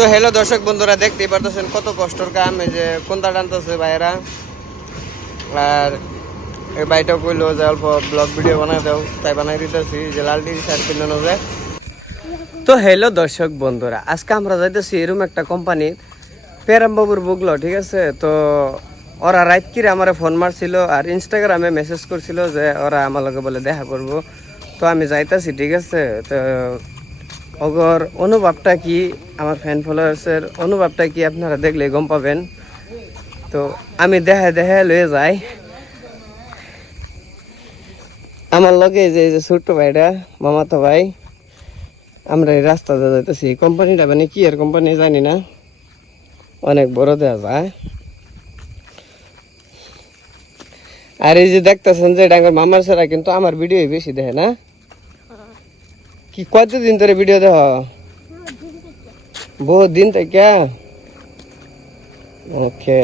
তো হ্যালো দর্শক বন্ধুরা, দেখতেই পারতেছেন কত কষ্টর কাম। এই যে কোনটা টানতেছে ভাইয়েরা, আর এই ভাইটা কইলো যে অল্প ব্লগ ভিডিও বানাই দাও, তাই বানাই দিতেছি। যে লাল টি শার্ট কিনে যায়। তো হ্যালো দর্শক বন্ধুরা, আজকে আমরা যাইতেছি এরকম একটা কোম্পানি, পেরামবাবুর বুকলো, ঠিক আছে। তো ওরা রাত কিরে আমার ফোন মারছিল আর ইনস্টাগ্রামে মেসেজ করছিল যে ওরা আমার লগে বলে দেখা করব। তো আমি যাইতাছি, ঠিক আছে। তো ওগর অনুভবটা কি, আমার ফ্যান ফলোয়ার্সের অনুভবটা কি আপনারা দেখলে গম পাবেন। তো আমি দেখে দেখে লয়ে যাই। আমার লগে যে ছোট্ট ভাইটা, মামাতো ভাই, আমরা এই রাস্তাতে যাইতেছি। কোম্পানিটা মানে কি আর কোম্পানি জানি না, অনেক বড় দেওয়া যায়। আর এই যে দেখতেছেন যে এটা আমার মামার ছাড়া, কিন্তু আমার ভিডিও বেশি দেখে না। কি কতদিন ধরে ভিডিও দেখ? বহুত দিন থেকে। ওকে,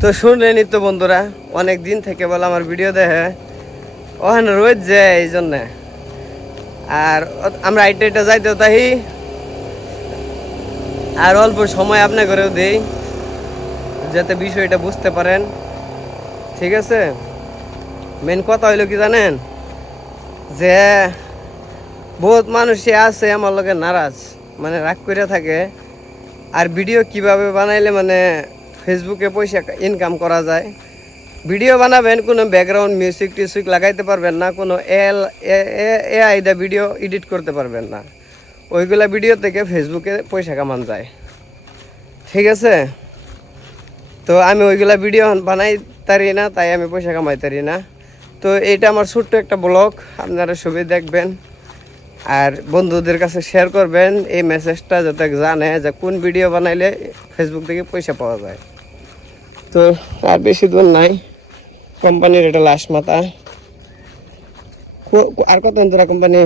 তো শুনলেনি তো বন্ধুরা, অনেক দিন থেকে বলে আমার ভিডিও দেখে, ওখানে রোজ যায় এই জন্যে। আর আমরা আইটা এটা যাইতেও তাই, আর অল্প সময় আপনি করেও দেই, যাতে বিষয়টা বুঝতে পারেন, ঠিক আছে। মেন কথা হইলো কি জানেন, যে বহুত মানুষই আছে আমার লগে নারাজ, মানে রাগ করে থাকে। আর ভিডিও কিভাবে বানাইলে মানে ফেসবুকে পয়সা ইনকাম করা যায়। ভিডিও বানাবেন, কোনো ব্যাকগ্রাউন্ড মিউজিক টিউজিক লাগাইতে পারবেন না, কোনো এআই দা ভিডিও এডিট করতে পারবেন না। ওইগুলা ভিডিও থেকে ফেসবুকে পয়সা কামান যায়, ঠিক আছে। তো আমি ওইগুলা ভিডিও বানাই তারি না, তাই আমি পয়সা কামাই তারি না। তো এইটা আমার ছোট্ট একটা ব্লগ, আপনারা সবাই দেখবেন আর বন্ধুদের কাছে শেয়ার করবেন এই মেসেজটা, যাতে জানে যে কোন ভিডিও বানাইলে ফেসবুক থেকে পয়সা পাওয়া যায়। তো আর বেশি দূর নাই, কোম্পানির এটা লাশ মাথা। আর কত তোরা কোম্পানি,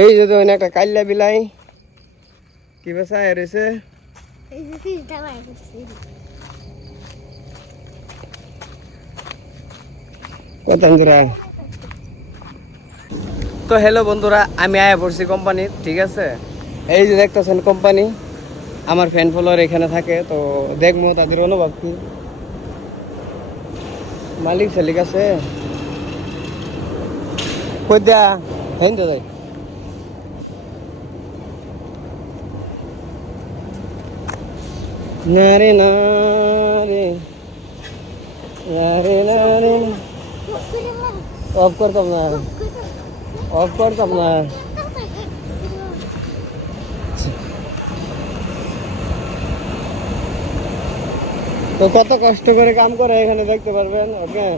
এই যদি একটা কাল্লা বিলাই কি বেসা রয়েছে। কত তোরা। তো হ্যালো বন্ধুরা, আমি আয়া পড়ছি কোম্পানি, ঠিক আছে। এই যে দেখতেছেন কোম্পানি, আমার ফ্যান ফলোয়ার এখানে থাকে। তো দেখবো তাদের অনুভব কি। মালিক শালিক আছে কই দেয়া, হেন তো যাই। না রে না রে, না রে না রে, অফ করতাম না, অফ করতাম না। তো কত কষ্ট করে কাম করে এখানে দেখতে পারবেন। ওকে,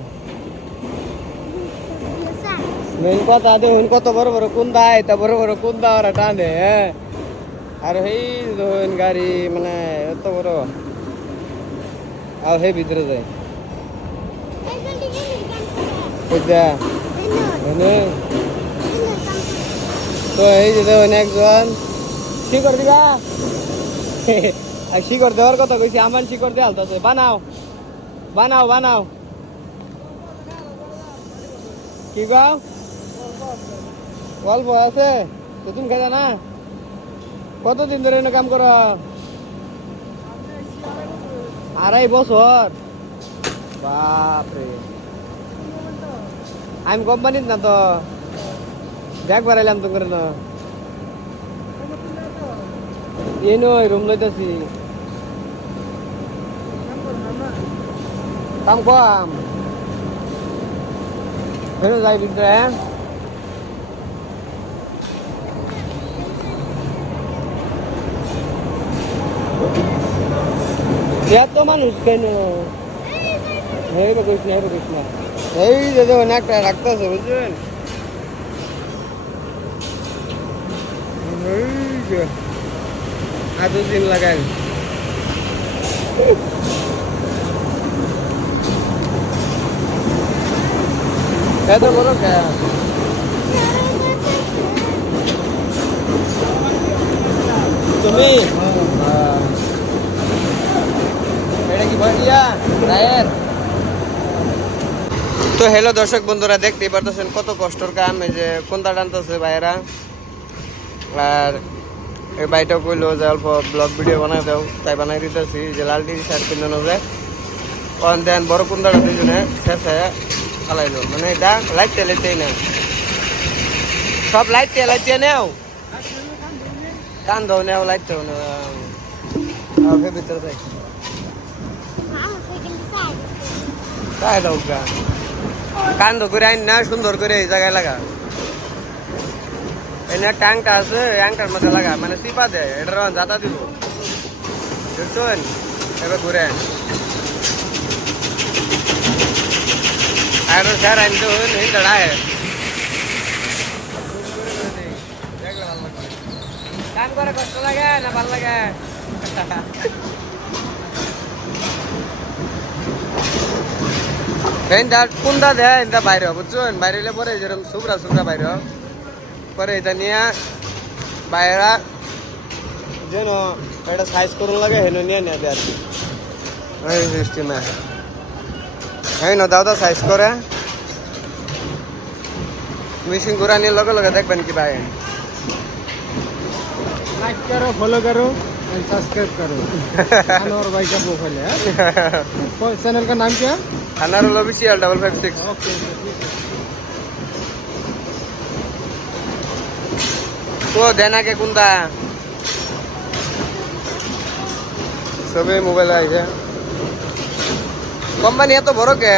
মেন কথা দেখুন কত বড় বড় কুন্দা, এটা বড় বড় কুন্দা ওরা টানে। হ্যাঁ, আর এই ধরুন গাড়ি মানে এত বড়, আর হে ভিতরে যায়। তো এই যে দেখুন একজন শিকড় দিবা, আর শিকড় দেওয়ার কথা কইছি, আমার শিকড় দিয়ে হালতাছে। বানাও বানাও বানাও, কি গাও অল্প আছে তো তুমি খেলা না। কতদিন ধরে এনে কাম করো? 2.5 বছর। বাপরে, আমি কোম্পানিত না তো, দেখবার এলাম তো করে না। এই নয়, রুম লইতেছি, কাম কম যাই ভিতরে। এত মানুষ কেন? এই বা কইস না, এই বা কইস না। এই যে একটা রাখতেছে বুঝছেন, আর 2 দিন লাগাই। এত বড় কে তুমি? এটা কি ভয় দিয়া টায়ার? তো হ্যালো দর্শক বন্ধুরা, দেখতেই পারতেছেন কত কষ্টর কাম। এই যে কোনটা টানতেছে ভাইয়েরা, আর এই ভাইটাও কইলো যে অল্প ব্লগ ভিডিও বানাই দাও, তাই বানাই দিতেছি। যে লাল টি শার্ট কিনে যায় অন দেন বড় কুন্দাটা দুজনে শেষে ফালাইলো, মানে এটা লাইট তেলেতেই না, সব লাইট তেলাইতে নেও, কান দাও নেও, লাইট দাও না ভিতরে যাই তাই দাও গা, কান দো করে আইন না, সুন্দর করে এই জায়গায় লাগা। এনে ট্যাঙ্কটা আছে, ট্যাঙ্কটার মধ্যে লাগা, মানে চিপা দেয়, এটার জাতা দিব, বুঝছেন? এবার ঘুরে আর স্যার আনতে হন এই দাঁড়ায় কাম করে কষ্ট লাগে না ভাল লাগে? কোনটা দেয় এটা বাইরে, বুঝছেন? বাইরে হলে পরে যেরকম শুভ্রা শুভ্রা বাইরে পরে এটা নিয়ে বাইরা যেন এটা সাইজ করুন লাগে হেন নিয়ে নেবে আর কি, এই সিস্টেমে। হ্যাঁ না দাদা সাইজ করে মেশিন ঘুরা নিয়ে লগে লগে দেখবেন কি ভাই। लाइक करो, फॉलो करो एंड सब्सक्राइब करो अनवर भाई का प्रोफाइल है। चैनल का नाम क्या है? अनारुल ऑफिशियल 556। ओके তো দেন আগে কোনটা সবে মোবাইল আইছে, কোম্পানি এত বড় কে?